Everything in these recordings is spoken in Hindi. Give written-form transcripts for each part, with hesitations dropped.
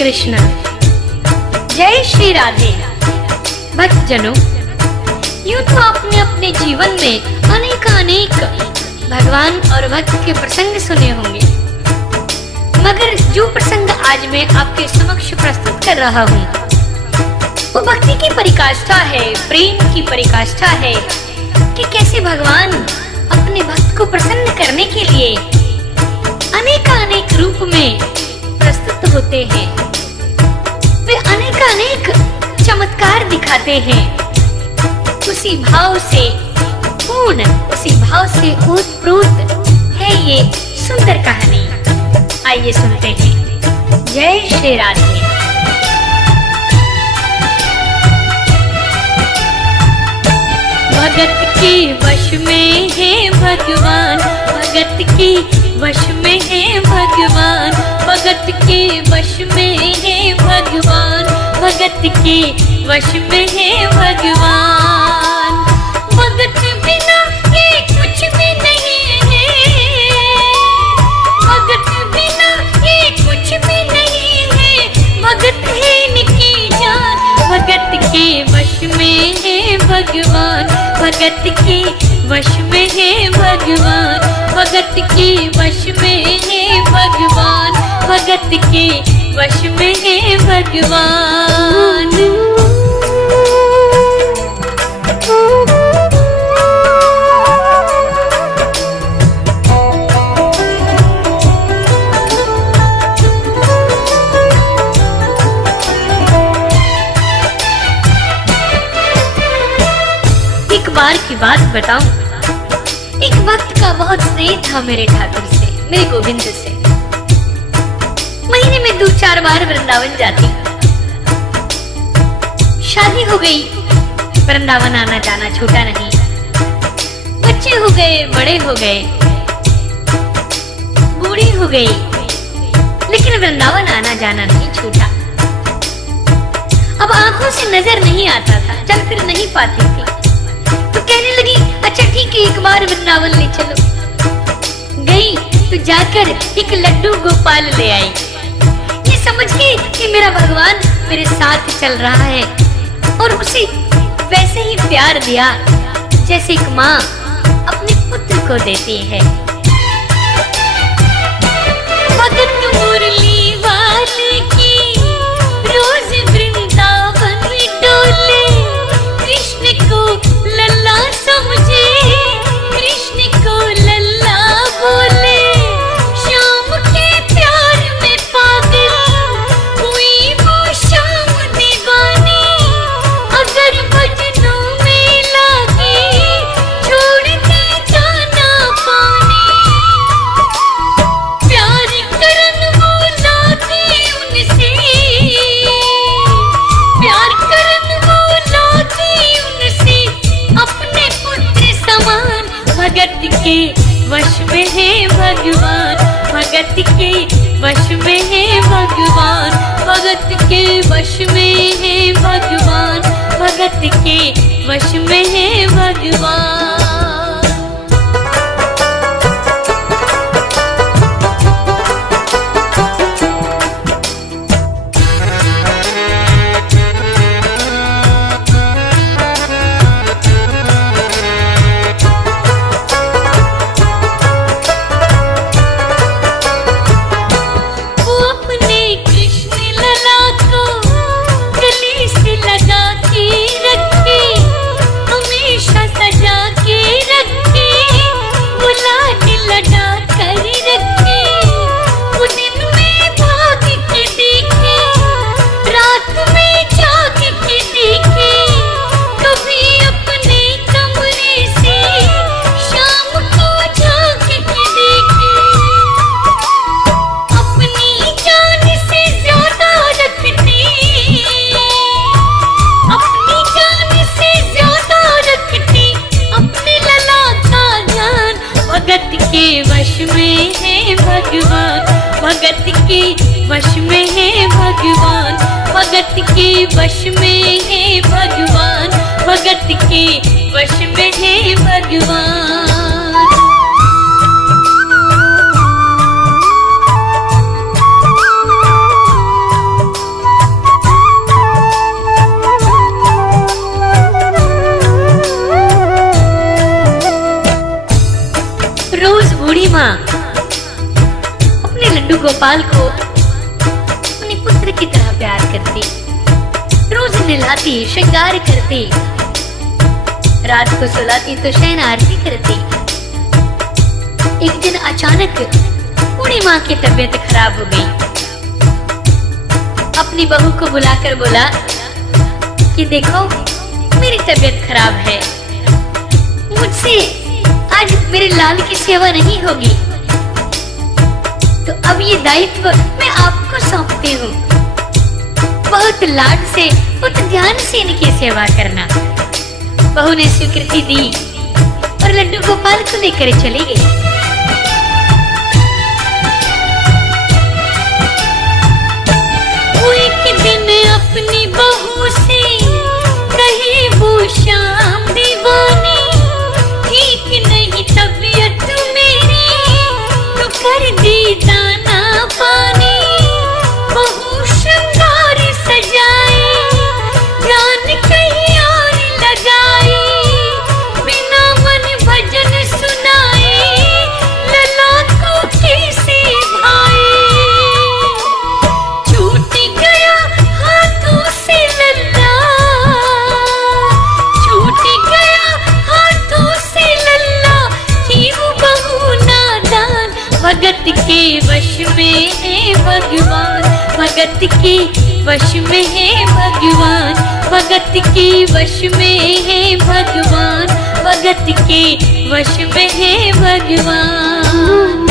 कृष्ण। जय श्री राधे। भक्तजनों, यूं तो आपने अपने जीवन में अनेक भगवान और भक्त के प्रसंग सुने होंगे, मगर जो प्रसंग आज मैं आपके समक्ष प्रस्तुत कर रहा हूँ वो भक्ति की परिकाष्ठा है, प्रेम की परिकाष्ठा है कि कैसे भगवान अपने भक्त को प्रसन्न करने के लिए अनेक रूप में प्रस्तुत होते हैं। वे अनेक चमत्कार दिखाते हैं। उसी भाव से पूर्ण, उसी भाव से ओतप्रोत है ये सुंदर कहानी। आइए सुनते हैं। जय श्री राधे। भगत के वश में है भगवान, भगत के वश में है भगवान, भगत के वश में है भगवान, भगत के वश में है भगवान। भगत बिना ये कुछ भी नहीं है, भगत बिना ये कुछ भी नहीं है, भगत है इनकी जान। भगत के वश में है भगवान, भगत के वश में है भगवान, भगत के वश में है भगवान, भगत के वश में है भगवान। एक बार की बात बताऊं, एक वक्त का बहुत स्नेह था मेरे ठाकुर से, मेरे गोविंद से। महीने में 2-4 बार वृंदावन जाती। शादी हो गई, वृंदावन आना जाना छूटा नहीं। बच्चे हो गए, बड़े हो गए, बूढ़ी हो गई, लेकिन वृंदावन आना जाना नहीं छूटा। अब आंखों से नजर नहीं आता था, चल फिर नहीं पाती थी, तो कहने लगी अच्छा ठीक है, एक बार वृंदावन ले चलो। गई तो जाकर एक लड्डू गोपाल ले आई। ये समझ के कि मेरा भगवान मेरे साथ चल रहा है, और उसे वैसे ही प्यार दिया जैसे एक माँ अपने पुत्र को देती है। भगत मुरली वाले की रोज वृंदावन डोले, कृष्ण को लल्ला समझे, कृष्ण को लल्ला बोले। श्याम के प्यार में पागल हुई वो श्याम दीवानी, अगर भजनों में लागे छोड़ दे जाना पानी। प्यार करन वो लागे उनसे, प्यार करन वो लागे उनसे अपने पुत्र समान। भगत के वश में है भगवान, भगत के वश में है भगवान, भगत के वश में है भगवान, भगत के वश में है भगवान। भगत के वश में है भगवान, भगत के वश में है भगवान, भगत के वश में है भगवान, भगत के वश में है भगवान। माँ अपने लड्डू गोपाल को अपने पुत्र की तरह प्यार करती, रोज नहलाती, श्रृंगार करती, रात को सुलाती तो शयन आरती करती। एक दिन अचानक पूर्णिमा की तबीयत खराब हो गई। अपनी बहू को बुलाकर बोला कि देखो मेरी तबीयत खराब है, मुझसे आज मेरे लाल की सेवा नहीं होगी, तो अब ये दायित्व मैं आपको सौंपती हूँ। बहुत लाड से, बहुत ध्यान से इनकी सेवा करना। बहू ने स्वीकृति दी और लड्डू गोपाल को लेकर चली गई। वो एक दिन अपनी बहू से कहे वो शाम दीवानी, ठीक नहीं तबीयत मेरी तो कर दी दाना पानी। बहू श्रृंगार सजाए, ध्यान कहीं और लगाए, बिना मन भजन सुनाए, लला को कैसे भाए। छूट गया हाथों से लल्ला, छूट गया हाथों से लल्ला, कि वो बहू नादान। भगत के वश में है भगवान, भगत के वश में है भगवान, भगत के वश में है भगवान, भगत के वश में है भगवान।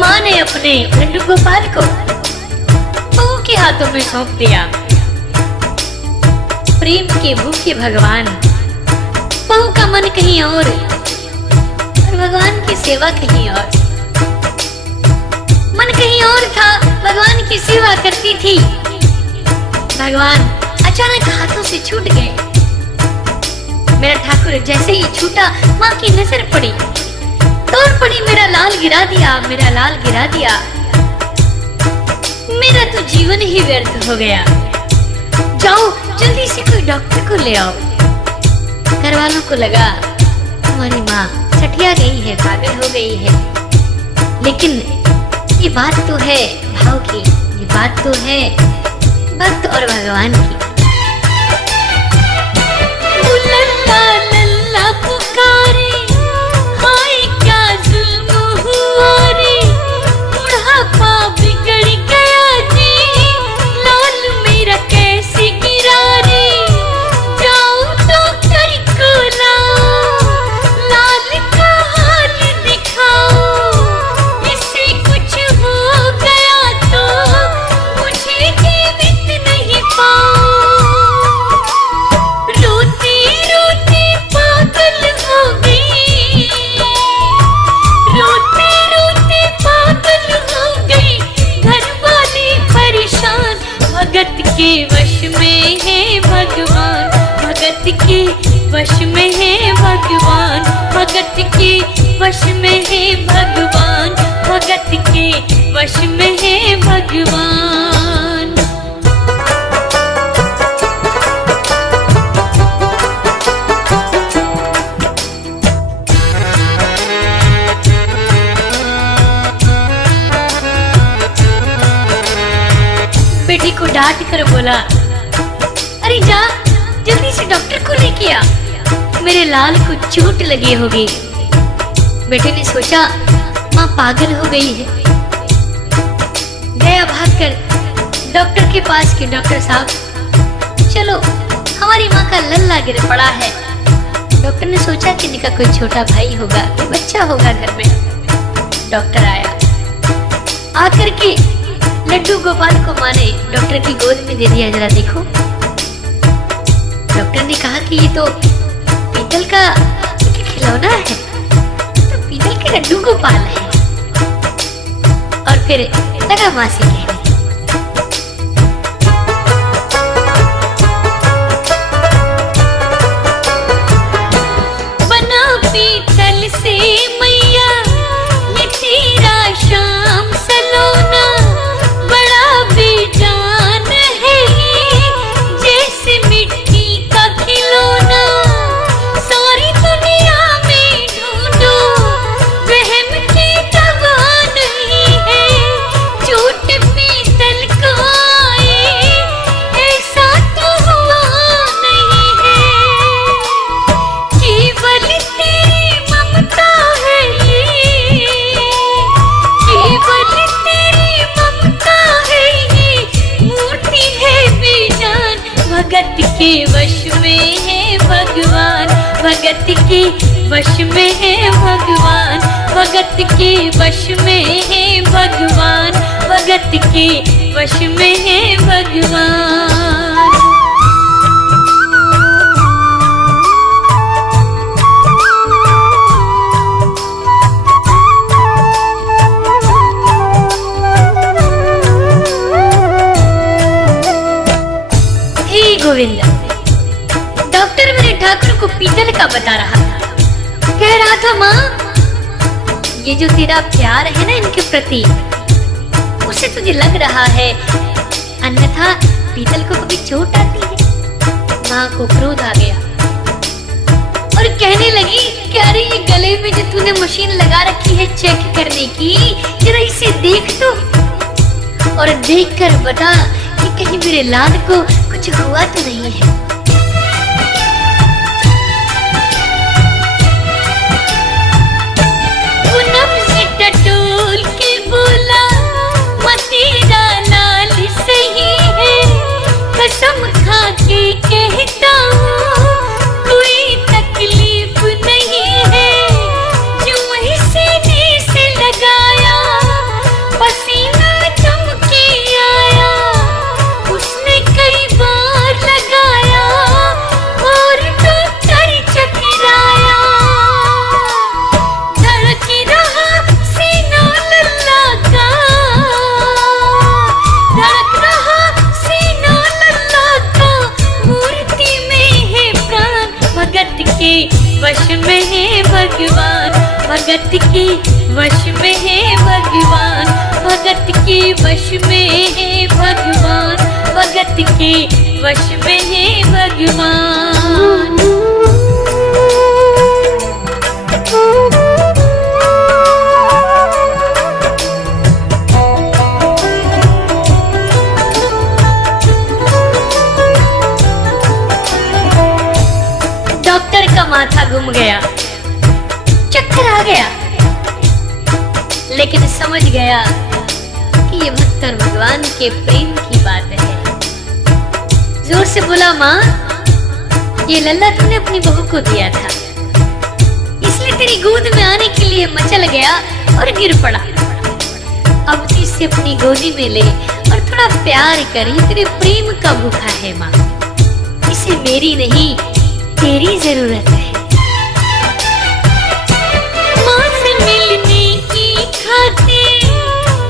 माँ ने अपने लड्डू गोपाल को बहू के हाथों में सौंप दिया। प्रेम के भूखे भगवान, बहू का मन कहीं और भगवान की सेवा कहीं और। मन कहीं और था, भगवान की सेवा करती थी। भगवान अचानक हाथों से छूट गए। मेरा ठाकुर जैसे ही छूटा, माँ की नजर पड़ी, दौड़ पड़ी, मेरा लाल गिरा दिया, मेरा लाल गिरा दिया। मेरा तो जीवन ही व्यर्थ हो गया। जाओ जल्दी से कोई डॉक्टर को ले आओ। घर वालों को लगा हमारी माँ सठिया गई है, पागल हो गई है। लेकिन ये बात तो है भाव की, ये बात तो है भक्त और भगवान की। लल्ला लल्ला पुकारे, हाय क्या जुल्म हुआ रे, बुढ़ापा बिगड़ गया जी, लाल मेरा कैसे गिरा रे। जाओ डॉक्टर को लाओ, लाल का हाल दिखाओ, इसे कुछ हो गया तो मुझे जीवित नहीं पाओ। रोते रोते पागल हो गई, रोते रोते पागल हो गई, घर वाले परेशान। भगत के वश में है भगवान, भगत के वश में है भगवान, भगत के वश में है भगवान, भगत के वश में है भगवान। बेटी को डांट कर बोला, अरे जा जल्दी से डॉक्टर को लेके आ, मेरे लाल को चोट लगी होगी। बेटे ने सोचा माँ पागल हो गई है। गया भागकर डॉक्टर के पास कि डॉक्टर साहब चलो, हमारी माँ का लल्ला गिर पड़ा है। डॉक्टर ने सोचा कि इनका कोई छोटा भाई होगा, कोई बच्चा होगा घर में। डॉक्टर आया, आकर के लड्डू गोपाल को माँ ने डॉक्टर की गोद में दे दिया। जरा देखो। डॉक्टर ने कहा कि ये तो पीतल का खिलौना है, तो पीतल के लड्डू गोपाल है। और फिर लगा माँ से कहने, बना पीतल से मैया ये तेरा वश में है भगवान, भगत के वश में है भगवान, भगत के वश में है भगवान। गोविंद, डॉक्टर मेरे ठाकुर को पीतल का बता रहा था। कह रहा था माँ, ये जो तेरा प्यार है ना इनके प्रति, उसे तुझे लग रहा है, अन्यथा पीतल को कभी चोट आती है। माँ को क्रोध आ गया और कहने लगी कि अरे ये गले में जो तूने मशीन लगा रखी है चेक करने की, जरा इसे देख तो, और देख कर बता कि कहीं मेरे लाल को कुछ हुआ तो नहीं है। पूनम से टटोल के बोला, तेरा लाल सही है, कसम खा के कहता हूँ कोई तकलीफ नहीं है। जो वही सीने से लगाया, पसीना चमके आया, उसने कई बार लगाया और डॉक्टर चकराया। धड़क रहा सीना लल्ला का, धड़क रहा सीना लल्ला का, मूर्ति में है प्राण, भगत के वश में है भगवान, भगत के वश में है भगवान, भगत के वश में है भगवान, भगत के वश में है भगवान। डॉक्टर का माथा घूम गया, चक्कर आ गया, लेकिन समझ गया कि ये भक्त और भगवान के प्रेम की बात है। जोर से बोला, माँ ये लल्ला तूने अपनी बहू को दिया था, इसलिए तेरी गोद में आने के लिए मचल गया और गिर पड़ा। अब तू इसे अपनी गोदी में ले और थोड़ा प्यार कर, ये तेरे प्रेम का भूखा है माँ, इसे मेरी नहीं तेरी जरूरत है। माँ से मिलने की खातिर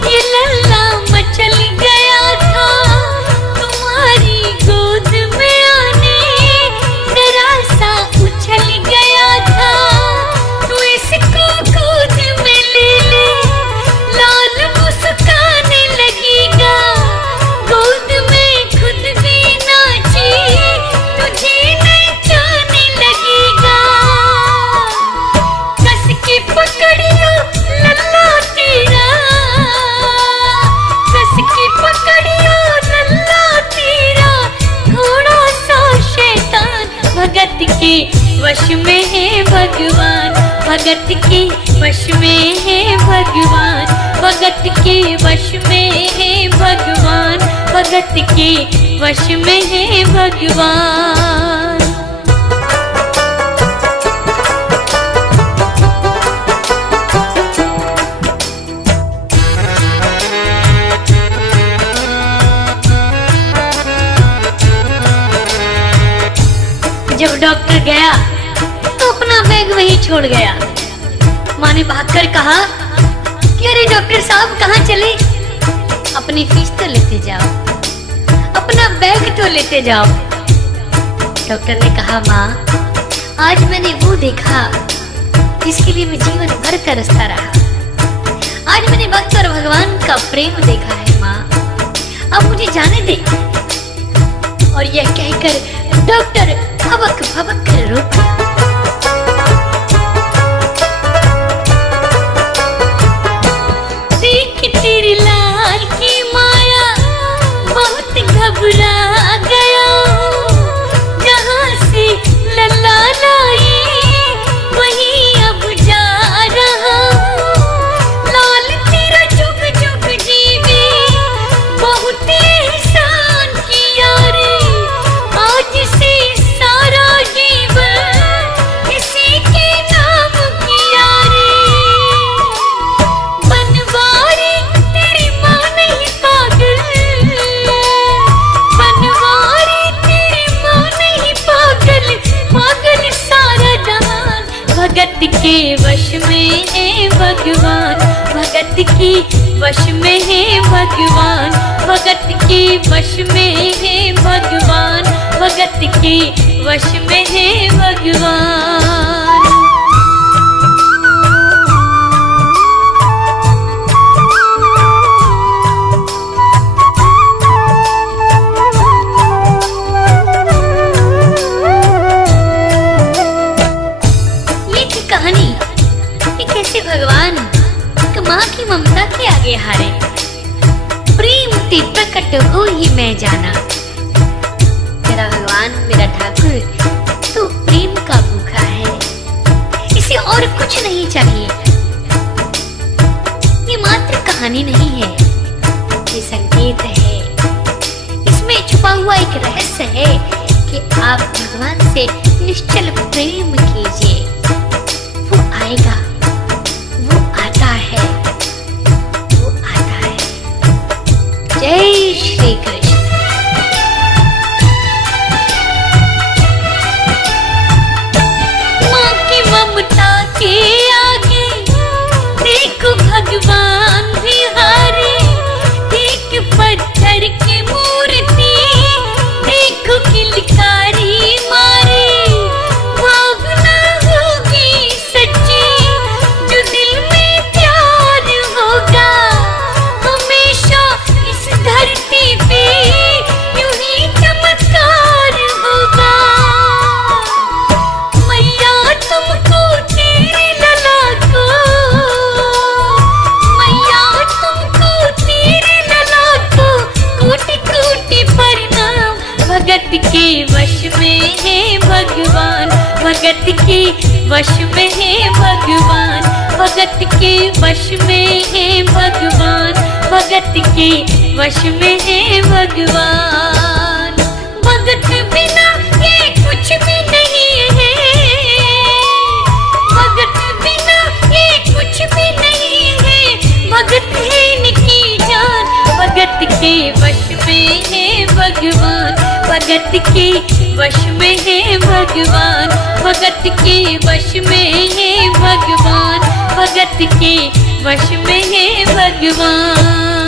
ये लल्ला मचल गया था, तुम्हारी गोद में आने जरा सा उछल गया था। तू इसको गोद में ले ले, लाल मुस्काने लगेगा, गोद में खुद भी नाचे, तुझे नचाने लगेगा। कस के पकड़ियो लल्ला तेरा, कस के पकड़ियो लल्ला तेरा, थोड़ा सा शैतान, भगत के वश में है भगवान, भगत के वश में है भगवान, भगत के वश में है भगवान, भगत के वश में है भगवान। जब डॉक्टर गया तो अपना बैग वहीं छोड़ गया। माँ ने भागकर कहा कि अरे डॉक्टर साहब कहाँ चले, अपनी फीस तो लेते जाओ, अपना बैग तो लेते जाओ। डॉक्टर ने कहा, माँ आज मैंने वो देखा जिसके लिए मैं जीवन भर तरसता रहा, आज मैंने भक्त और भगवान का प्रेम देखा है माँ, अब मुझे जाने दे। और यह कहकर डॉक्टर भबक भबक कर रो पड़ा। देख तेरे लाल की माया बहुत घबरा गया, जहाँ से लल्ला लाई वहीं अब जा रहा। लाल तेरा जुग जुग जीवे, बहुत एहसान किया रे, आज से सारा जीवन में है भगवान, भगत की वश में है भगवान, भगत के वश में है भगवान, भगत के वश में है भगवान। भगवान माँ की ममता के आगे हारे, प्रेम ते प्रकट हो ही मैं जाना। मेरा भगवान मेरा ठाकुर तो प्रेम का भूखा है, इसे और कुछ नहीं चाहिए। ये मात्र कहानी नहीं है, ये संकेत है, इसमें छुपा हुआ एक रहस्य है कि आप भगवान से निश्चल प्रेम कीजिए, वो आएगा, वो आता है, वो आता है। जय श्री कृष्ण। माँ की ममता के आगे देखो भगवान भी हारे, एक पत्थर की मूर्ति देखो किलकारी मारे। भावना होगी सच्ची जो दिल में प्यार होगा, हमेशा इस धरती पे यूं ही चमत्कार होगा। मैया तुमको तेरे लला को, मैया तुमको तेरे लला को कोटि कोटि प्रणाम। भगत के वश में है भगवान, भगत के वश में है भगवान, भगत के वश में है भगवान, भगत के वश में है भगवान। भगत बिना ये कुछ भी नहीं है, भगत बिना ये कुछ भी नहीं है, भगत है इनकी जान। भगत के वश में है भगवान, भगत के वश में है भगवान, भगत के वश में है भगवान, भगत के वश में है भगवान।